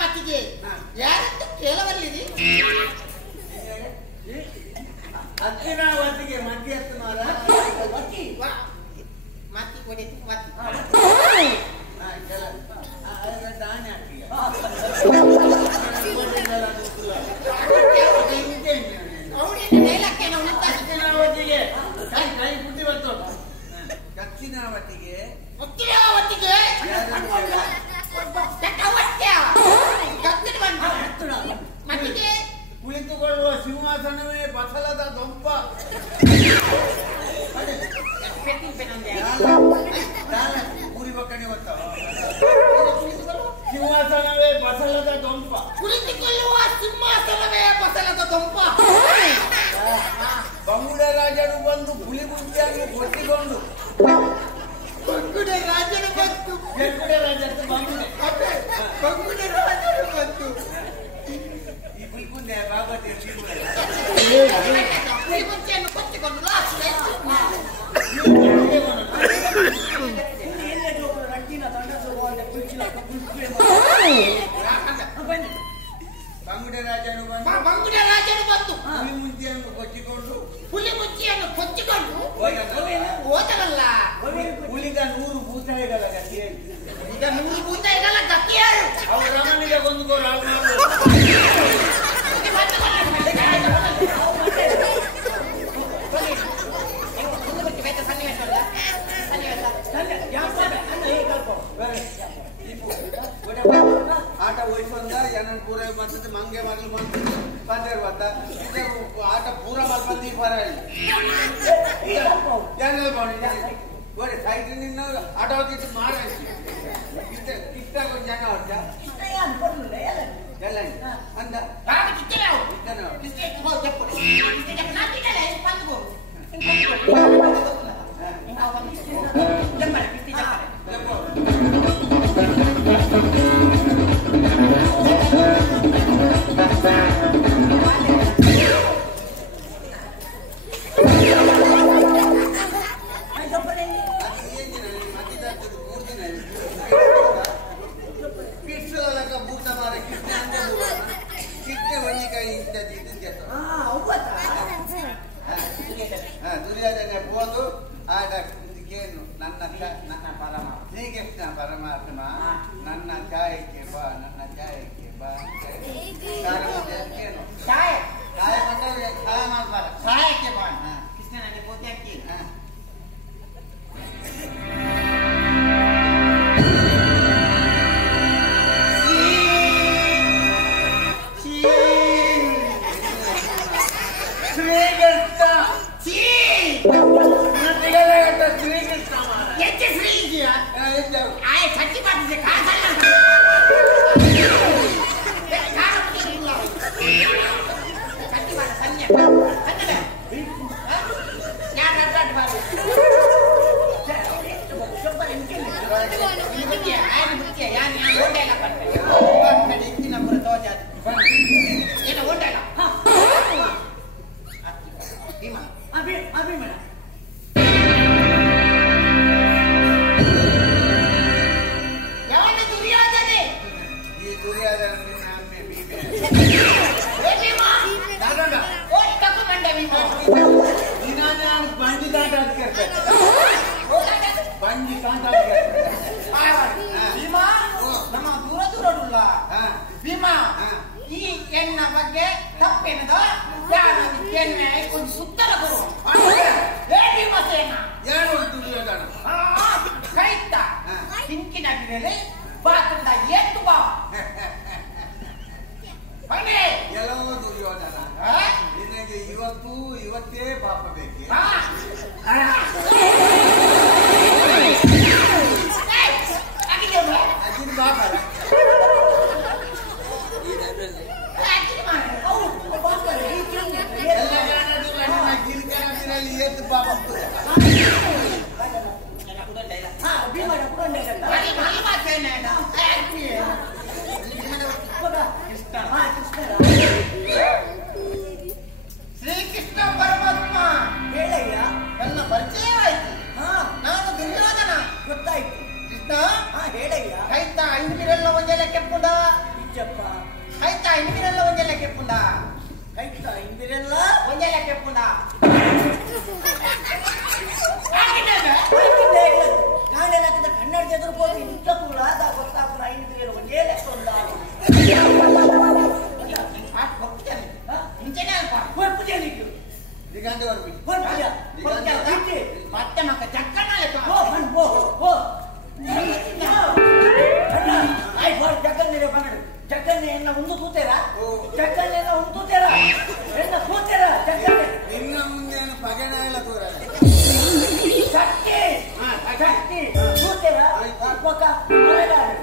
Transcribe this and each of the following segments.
ಮತ್ತಿಗೆ ಯಾರಂತ ಕೇಳವಲ್ಲಿದೆ ಹತ್ತಿನಾವತಿಗೆ ಮಧ್ಯ ಮತ್ತಿ ಕೊಡಿತು ಮತ್ತಿ ದಾನೆ ಹಾಕಿ ಹತ್ತಿನಾವತಿಗೆ ಕೈ ಬುದ್ಧಿ ಬಂತು ದಕ್ಷಿಣಾವತಿಗೆ ಕುಳಿತುಕೊಳ್ಳುವ ಸಿಂಹಾಸನವೇ ಬಸಲದ ದೊಂಪ ಊರಿ ಬಕ್ಕಣಿ ಗೊತ್ತಾವ ಸಿಂಹಾಸನವೇ ಬಸಲದ ದೊಂಪ ಕುಳಿತುಕೊಳ್ಳುವ ಸಿಂಹಾಸನವೇ ಬಸಲದ ದೊಂಪ ಬಂಗುಡ ರಾಜರು ಬಂದು ಹುಲಿ ಮುಂಚಾಗಿ ಕೊಟ್ಟಿಕೊಂಡು ಬಂಗುಡ ರಾಜರು ಬಂತು ಈ ಮುಂದೆ ಬಾಬತಿ ಹುಲಿ ಮುಂಚೆಯನ್ನು ಕೊಚ್ಚಿಕೊಂಡು ಬಂಗುಡ ರಾಜರು ಬಂದು ಹುಲಿ ಮುಂಚೆಯನ್ನು ಕೊಚ್ಚಿಕೊಂಡು ಹೋದರಲ್ಲ ಹುಲಿಗ 100 ಭೂತಾಯಿಗಳ ಗತಿ ಈಗ 100 ಭೂತಾಯಿಗಳ ಗತಿ ಹೇಳು ಅವ್ರ ರಮಣಿಗೆ ಕೊಂದುಕೋರು ಆಟ ವಹಿಸೊಂದ ಏನನ್ನು ಪೂರ ಬರ್ತದೆ ಮಂಗೆ ಮಗಲು ಬಂದಿರುವತ್ತ ಆಟ ಪೂರ ಮಲ್ಪಂದು ಈ ಪರ ಗೋಡೆ ಸೈಕಲ್ ನಿನ್ನ ಆಟ ಹೋಗಿದ್ದು ಮಾರ ಇಷ್ಟ ಜನ ಹೊಟ್ಟ ಎಲ್ಲ ಅಂದ ದುರ್ಯೋಧನ ಹೋದು ಆಟ ನನ್ನ ಪರಮಾತ್ಮ ನನ್ನ ಛಾಯಕ್ಕೆ ಬಾ ಛಾಯ ಬಂದರೆ ಛಾಯ ಮಾಡ್ಬಾರ ಸಹಾಯಕ್ಕೆ ಬಾ ಕೃಷ್ಣನಿಗೆ ಪೂಜೆ ಹಾಕಿ ಭೀಮಾ ಈ ಎಣ್ಣ ಬಗ್ಗೆ ತಪ್ಪೇನದ ಎಣ್ಣೆ ಒಂದು ಸುತ್ತರ ಬರುವ ಭೀಮಸೇನ ಯಾರು ದುರ್ಯೋಧನ ಕೈತ ಹಿಂಕಿನ ಗಿಡಲಿ ಬಾತಂದ ಎತ್ತು ಬಾ ಬನ್ನಿ ಎಲ್ಲವೋ ದುರ್ಯೋಧನ ನಿನಗೆ ಇವತ್ತೇ ಪಾಪ ಬೇಕೆ ಅದಿನ ಬಾಪಲ್ಲ ಎದ್ದು ಪಾಪ ಶ್ರೀಕೃಷ್ಣ ಪರಮಾತ್ಮ Kaita indirella onjala keppunda. Kaita indirella onjala keppunda. ನಾನು ಏನಾಗ್ತದೆ ಕನ್ನಡ ಎದುರು ಹೋಗಿ ಇಂಥ ಕೂಡಾದ ಗೊತ್ತಾಗ್ತದೆ ಇಂದಿರೇನು ಒಂದೇಲೆ ಕೊಂಡಾರು ಆಟ್ ಹೋಗ್ತೇನೆ ಇಂಚನೆ ಅಲ್ಪ ಹೊರಪುಜನಿಗೆ ದಿಗಂತ ವರ್ಮಿ ಹೊರಪುಜ ಮತ್ತೆ ಮಕ್ಕ ಜಕ್ಕಣ ಓ ಬನ್ ಓ ಓ ಅಣ್ಣ ಆಯ್ ಬಾಯ್ ಜಗನ್ನೇ ಬಂಗಡ ಜಗನ್ನೇ ಎನ್ನ ಒಂದು ಕೂತೇರಾ ಜಗನ್ನೇ ಒಂದು ಕೂತೇರಾ ಎನ್ನ ಕೂತೇರಾ ಜಗನ್ನೇ ಇನ್ನ ಮುಂದೆ ಪಗಣ ಎಲ್ಲ ತೋರ ಶಕ್ತಿ ಶಕ್ತಿ ಕೂತೇರಾ ಪಕ್ಕ ಮರಗಾಡು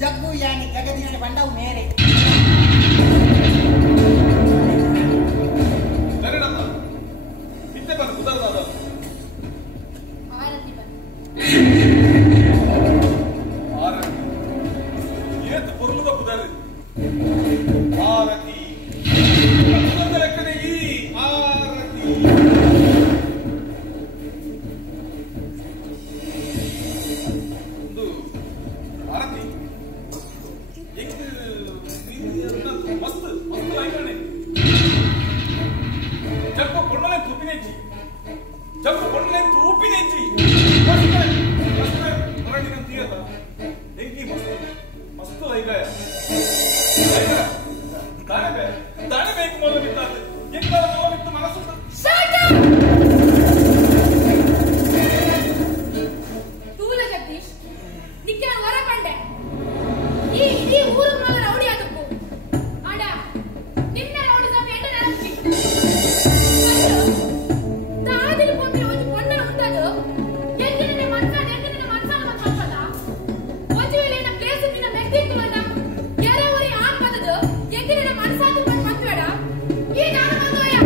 जग्गू यानी जगदिन बंडव मेरे मस्त मस्त ऐकणे जब कोणले तुपिनेची जब कोणले तुपिनेची मस्त मराठी थिएटर देखी मस्त मस्त ऐकाय ऐका दाणे बेक मोल बितात एक बार मोल बित मला सुद्धा शट अप ತೂಲ ಜಗದೀಶ್ ನಿಕ್ಕೆ ವರ ಕಂಡೆ ಈ ಇಡೀ ಊರು ಮಗ ರೌಡಿ ಆಗಬೇಕು ಆಡ ನಿನ್ನ ರೌಡಿ ಸಭೆ ಎಂಡ ನೆನಪಿ ತಾದಿಲು ಕೊಂದ್ರೆ ಒಂದು ಪೊಣ್ಣ ಉಂಟದು ಎಂಗಿನ ಮನ್ಸಾನ ಮಕ್ಕಳ ಒಂದು ವೇಳೆ ನ ಪ್ಲೇಸ್ ನಿನ್ನ ಮೆಕ್ಕಿತ್ತುವಲ್ಲ ಕೆಲವರಿ ಆಗ್ಬದದು ಎಂಗಿನ ಮನ್ಸಾದು ಬಂದು ಮತ್ಬೇಡ ಈ ನಾನು ಬಂದೋಯ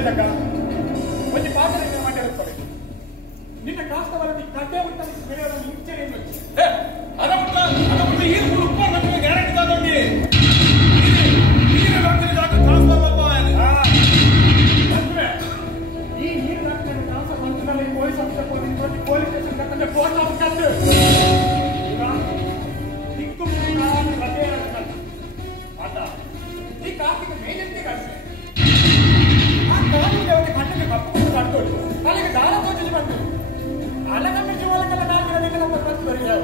ಜಗ್ಗ ಒಂದು ಪಾತ್ರ ಮಾತಾಡುತ್ತಾರೆ ನಿನ್ನ ಕಾಸ್ತವರಲ್ಲಿ ಕಡ್ಡೆ ಉಂಟು ಮುಂಚೆ ಅದ ಬಿಟ್ಟು ಈ ಉಪ್ಪ ನಮಗೆ ಗ್ಯಾರಂಟಿ ತಾಂಡಿ ಟ್ರಾನ್ಸ್ಫರ್ ಈ ನೀರು ಟ್ರಾನ್ಸ್ಫರ್ ಮಂತ್ರಿ ಪೊಲೀಸ್ ಆಫೀಸರ್ ಪೊಲೀಸ್ ಸ್ಟೇಷನ್ ಕಟ್ಟಂತೆ ಫೋನ್ ಮಾಡ್ಕೊಂಡು ದಿಕ್ಕು ಆತ ಈ ಕಾರ್ತಿಕ ಮೇಲೆಂತೆ ಕಳಿಸಿ ಆ ಕಾಲು ದೇವತೆ ಕಣ್ಣಿಗೆ ಕಪ್ಪು ಕಟ್ಟೋದು ಅಲ್ಲಿಗೆ ದಾರ ಪೂಜೆ ಮಾಡ್ತಾರೆ ಅಲ್ಲಗಮ್ಮ ಜೀವನಕ್ಕೆಲ್ಲ ನಾಲ್ಕು ನಮ್ಮ ಬರ್ತಾರೆ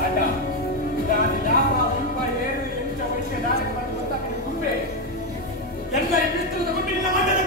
ಆಟ ನಾನು ಯಾವ ಉಲ್ಪ ಏರು ಎಂಚ ವಯಸ್ಸಿಗೆ ದಾರಿಗೆ ಬಂದು ಗೊತ್ತಾಗ್ತದೆ ಗುಂಪೆ ಎಲ್ಲ ಬಿಟ್ಟು ತಗೊಂಡು ನಿನ್ನ ಮಟ್ಟದ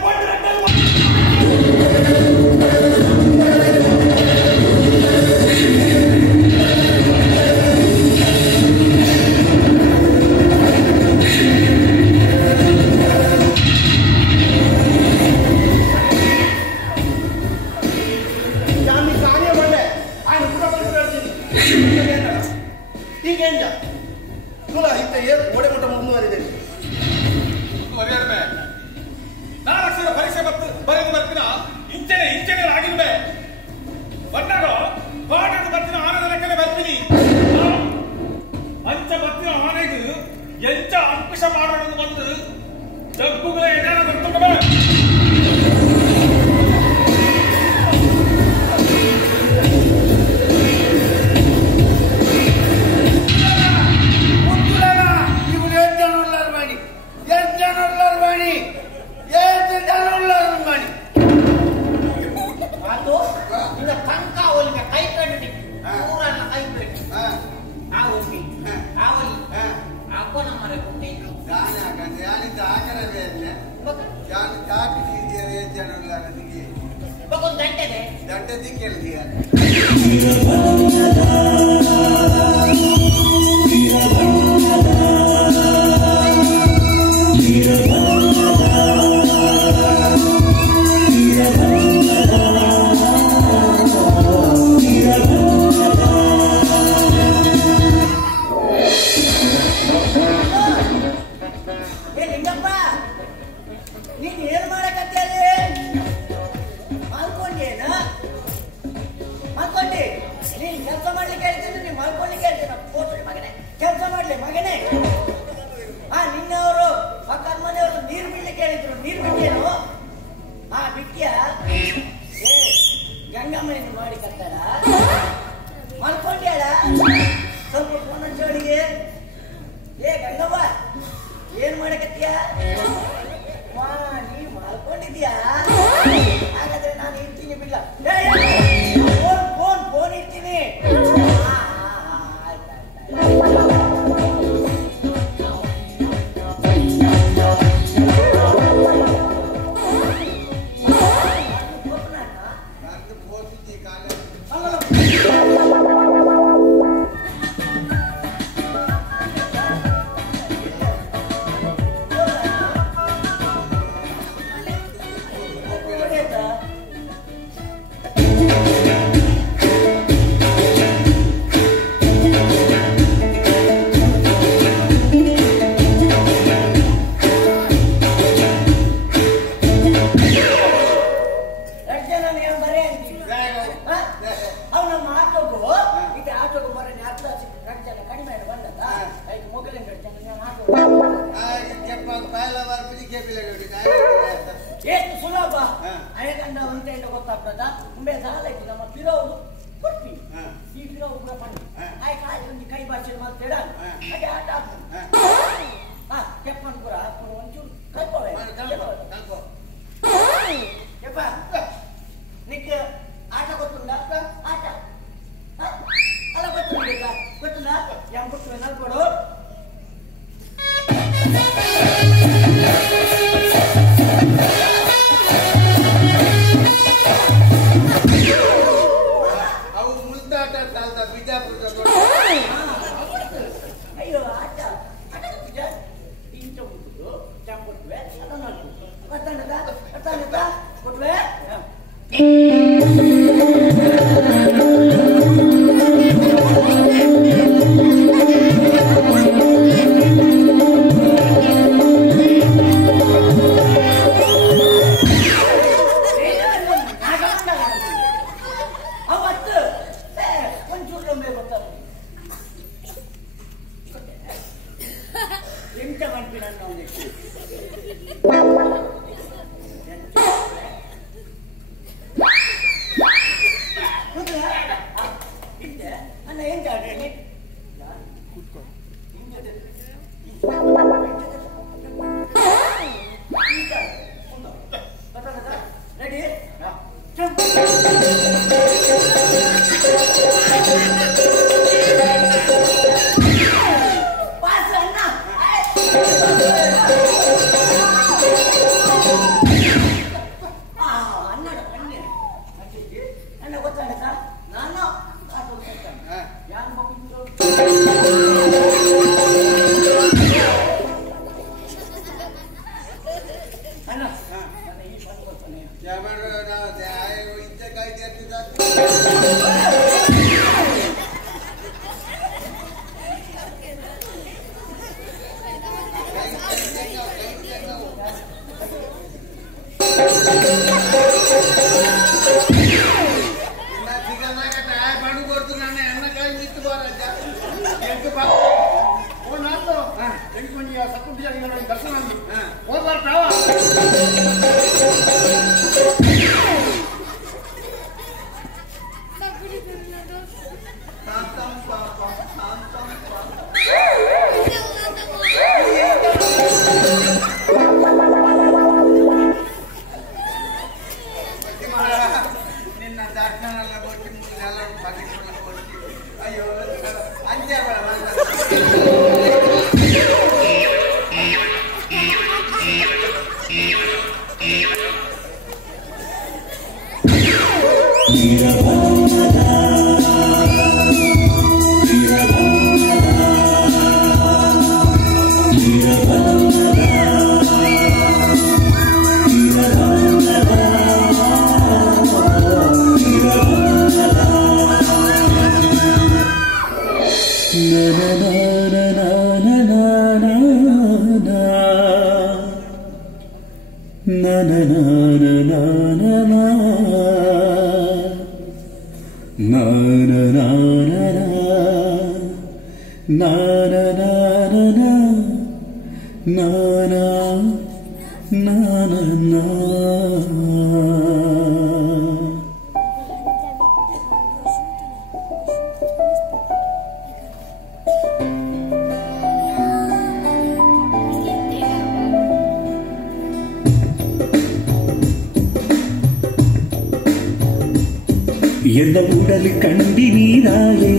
ಎನ್ನ ಉಡಲಿ ಕಂಡಿ ನೀರಾಯೆ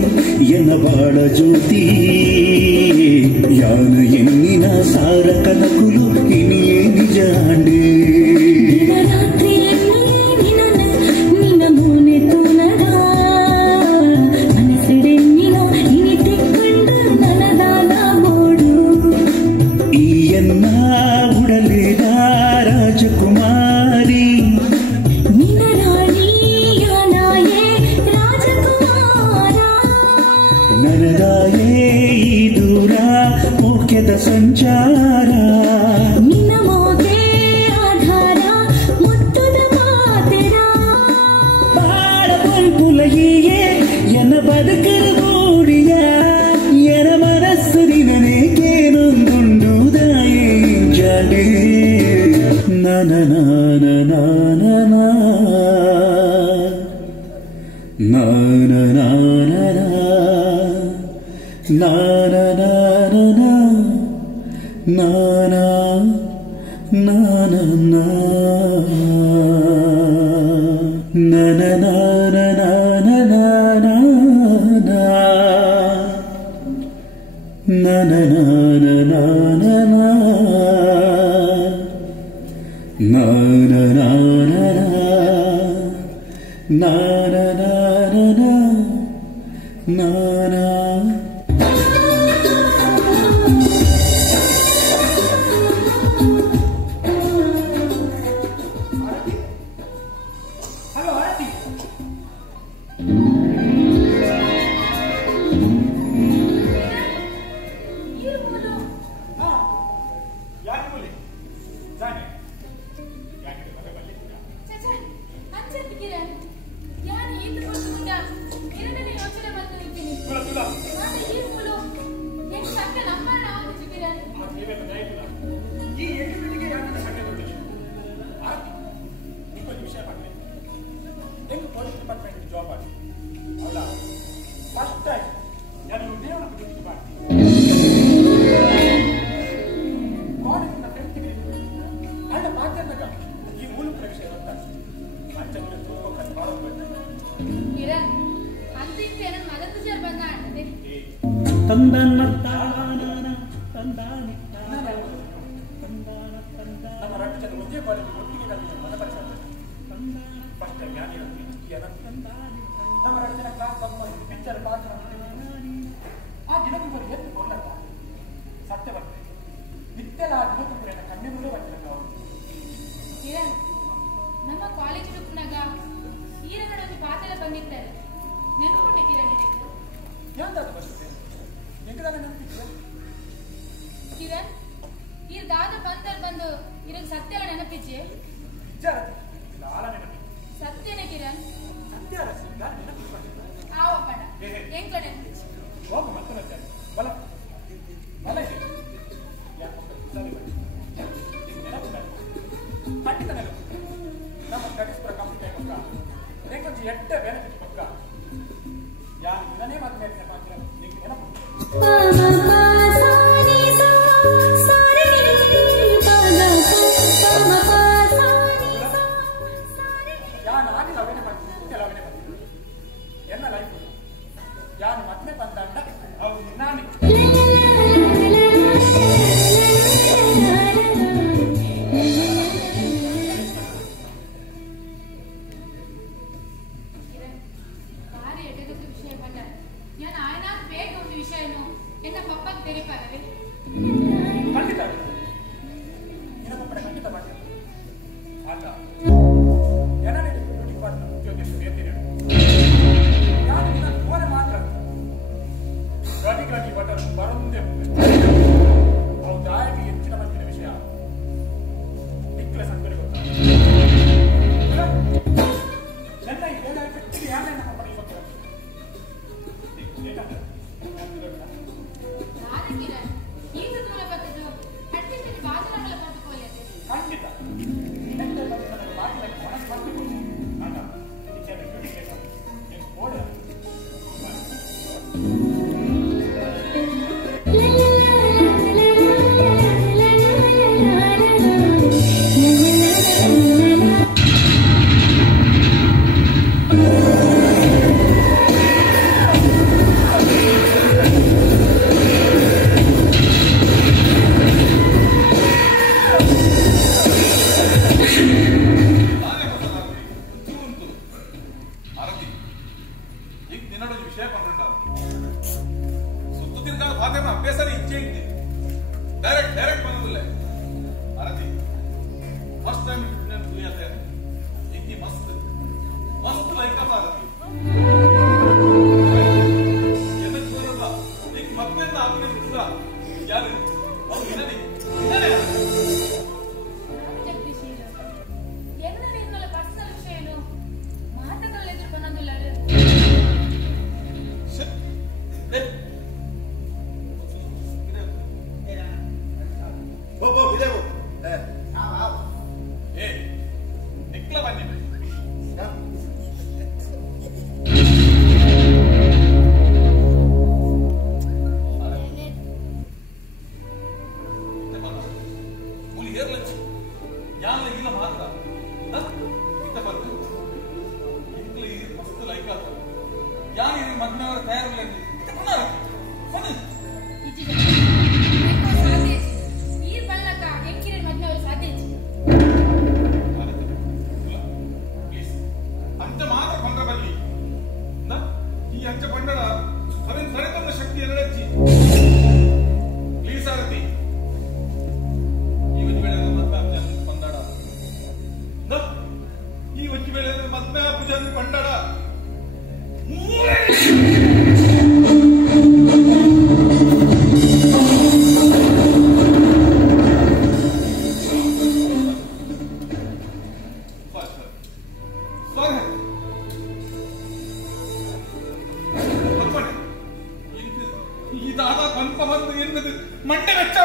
ಎನ್ನ ಬಾಳ ಜ್ಯೋತಿ ಯಾನು ಎನ್ನಿನ ಸಾರ ಕನಕುಲು ಇನಿಯೇ ನಿಜ ಆಂಡೆ ಈ ಎನ್ನ ಉಡಲಿದ ರಾಜಕುಮಾರಿ ನನಗಾಯೇ ಈ ದೂರ ಮುಖ್ಯದ ಸಂಚಾರ ನಿನ್ನ ಮೋಗೆ ಆಧಾರ ಮುತ್ತದ ಮಾತೆರ ಬಾಳ ಬುಲ್ಬುಲಗಿಯೇ ಎನ್ನ ಬದುಕರ ಗೂಡಿಯ ಎನ ಮನಸ್ಸು ನಿನನೇಕೇನೊಂದುಂಡುದಾಯೇ ಜಾಡೆ ನನ ನಾನ ನಾನ ನಾನ ನಾನ ನಾನ ನಾನ ನಾನ ತಂದನ ನಮ್ಮ ರಾಜ್ಯದ ಒಂದೇ ಬಾರಿಗೆ ಒಟ್ಟಿಗೆ ಕಲಿತು ಮನಪರಿಸಲು ಸ್ಪಷ್ಟ ಜ್ಞಾನಿಯಾಗಿ ನಮ್ಮ ರಾಜ್ಯದ ಪಿಕ್ಚರ್ ಪಾತ್ರ ಆ ದಿನಕುಂಬರು ಎದ್ದು ಕೊಲ್ಲಲ್ಲ ಸತ್ಯ ಬರ್ತದೆ ನಿತ್ಯದ ಆ ದಿನಕುಂಬರಿನ ಕಣ್ಣೆಗಳು ಬರ್ತದೆ ಅವರು ಕಿರಣ್ ನಮ್ಮ ಕಾಲೇಜ್ ಗ್ರೂಪ್ನಾಗ ಈರಗಡೊಂದು ಪಾತೆಲ್ಲ ಬಂದಿರ್ತಾರೆ ನೆನಪುಂಟೆ ಕಿರಣ್ ಯಾಂದಾದ ಬರ್ತದೆ ಎಂಕದಾನ ನೆನಪಿದ್ರೆ ಕಿರಣ್ ಈ ದಾದ ಬಂದು ಇರಗೆ ಸತ್ಯ ಎಲ್ಲ ನೆನಪಿಜ್ಜೆ ವಿಚಾರ ಕಾಲ ನೆನಪಿ ಸತ್ಯನೇ ಕಿರಣ್ ಸತ್ಯ ನೆನಪಿ ಆವಪ್ಪಣ ಎಂಕ್ಲ ನೆನಪಿಜ್ಜೆ ಹೋಗ ಮತ್ತೆ ಬಲ ಬಲ ಖಂಡಿತ ನೆನಪು ನಮ್ಮ ಗಡಿಸ್ಪುರ ಕಂಪ್ನಿ ಪಕ್ಕ ಕೊಂಚ ಎಡ್ಡ ಬೆನಿಫಿಟ್ ಪಕ್ಕ ಯಾರು ಇದನ್ನೇ ಮತ್ತೆ ನಿಂಗೆ ನೆನಪು ಯಾನು ಆಗಿಲ್ಲ ಅವೇನೆ ಮಾಡ್ತೀನಿ ಕೆಲವೇ ಬಂದಿದ್ದು ಎನ್ನ ಲೈಫ್ ಯಾನು ಮತ್ತೆ ಬಂದಂಡ ಅವ್ರು ನಾನೇ ಭಾರಿ ಎಡೆದೊಂದು ವಿಷಯ ಬಂದ ನಾನು ಆಯ್ನ ಬೇಗ ಒಂದು ವಿಷಯನು ಎನ್ನ ಪಪ್ಪಗೆ ತೆರಿಪಾರವೆ ಖಂಡಿತ ನಿನ್ನ ಪಪ್ಪಡೆ ಖಂಡಿತ ಮಾಡ್ತೀನಿ ಆಗ ಏನನೇ ಡಿಪಾರ್ಟ್ಮೆಂಟ್ ಉದ್ಯೋಗಕ್ಕೆ ಬೇರ್ತೀನಿ ನಾನು ನಿನ್ನ ಫೋನೆ ಮಾತ್ರ ಗಾಡಿ ಬಟನ್ ಬರೊಂದೇ ಅವು ದಾಯಿಗೆ ಹೆಚ್ಚಿನ ಮಂದಿನ ವಿಷಯ ನಿಕ್ಲೆ ಸಂಗಡಿ ಗೊತ್ತ ನನ್ನ ಏನಾಗ್ಬಿಟ್ಟು ಯಾರು ನನ್ನ ಪಪ್ಪಡಿಗೆ ಗೊತ್ತಿಲ್ಲ ನಾನು ಕಿರಣ್ ಈಗ ದೂರ ಬಂದದ್ದು ಅಟ್ಲೀಸ್ಟ್ ಬಾಜರಾಗಲ ಪಡೆದುಕೊಳ್ಳದೆ ಖಂಡಿತ ನೆಟ್ಟೆ ಬಂದು ನನ್ನ ಬಾಗಿಲಲ್ಲಿ ಮನಸ್ಸು ಮಾಡ್ತಿಕೊಂಡು ಆಗ ವಿಚಾರ ಬೇಕು ಏನು ಓಡ ಡೈರೆಕ್ಟ್ ಬಂದಿಲ್ಲ ಅರತಿ ಫಸ್ಟ್ ಟೈಮ್ ನಾನು ದುನಿಯಾದ ಇಂಗಿ ಮಸ್ತ್ ಲೈಕ್ ಅಪ್ಪ ಅರತಿ ಏನಕ್ಕೆ ಬರಲ್ಲ ಈಗ ಮತ್ತೆ ಆಗುನೆ ಬಿಡ್ದ ಯಾರು ಅವ್ರು ಇನ್ನೇ ಜಗದೀಶ್ ಎಲ್ಲರೂ ಇನ್ನೊಲ್ಲ ಪರ್ಸನಲ್ ವಿಷಯನು ಮಾತುಗಳು ಎದುರು ಬಂದಿಲ್ಲ ನಿಕ್ಲ ಬಂದಿದೆ ಯಾನ ಇಲ್ಲ ಮಾತ್ರ ಇತ್ತ ಬಂದು ಇಂಕ್ಲಿ ಮಸ್ತ್ ಲೈಕ್ ಆತ ಯಾನ ಇದು ಮಗ್ನವರ ತಯಾರಿಲ್ಲ ಇತ್ತ ಪುನಃ ಬನ್ನಿ ಇಜ್ಜಿ ಸಾಧ್ಯ ಈ ಬಳ್ಳಕ ಎಂಕಿರ ಮದ್ವೆ ಸಾಧ್ಯ ಪ್ಲೀಸ್ ಅಂತ ಮಾತ್ರ ಬಂದ್ರ ಬಲ್ಲಿ ಈ ಅಂಚ ಬಂಡಡ ಅವೇನು ಸರಿತಂದ ಶಕ್ತಿ ಎರಡಜ್ಜಿ ಪ್ಲೀಸ್ ಆರತಿ ಈ ಒಂಜಿ ವೇಳೆ ಮದ್ವೆ ಬಂದಾಡ ಈ ಒಂಜಿ ವೇಳೆ ಮದ್ವೆ ಪೂಜಾರಿ ಬಂದಾಡ ಮಂಡೆ ವೆಚ್ಚ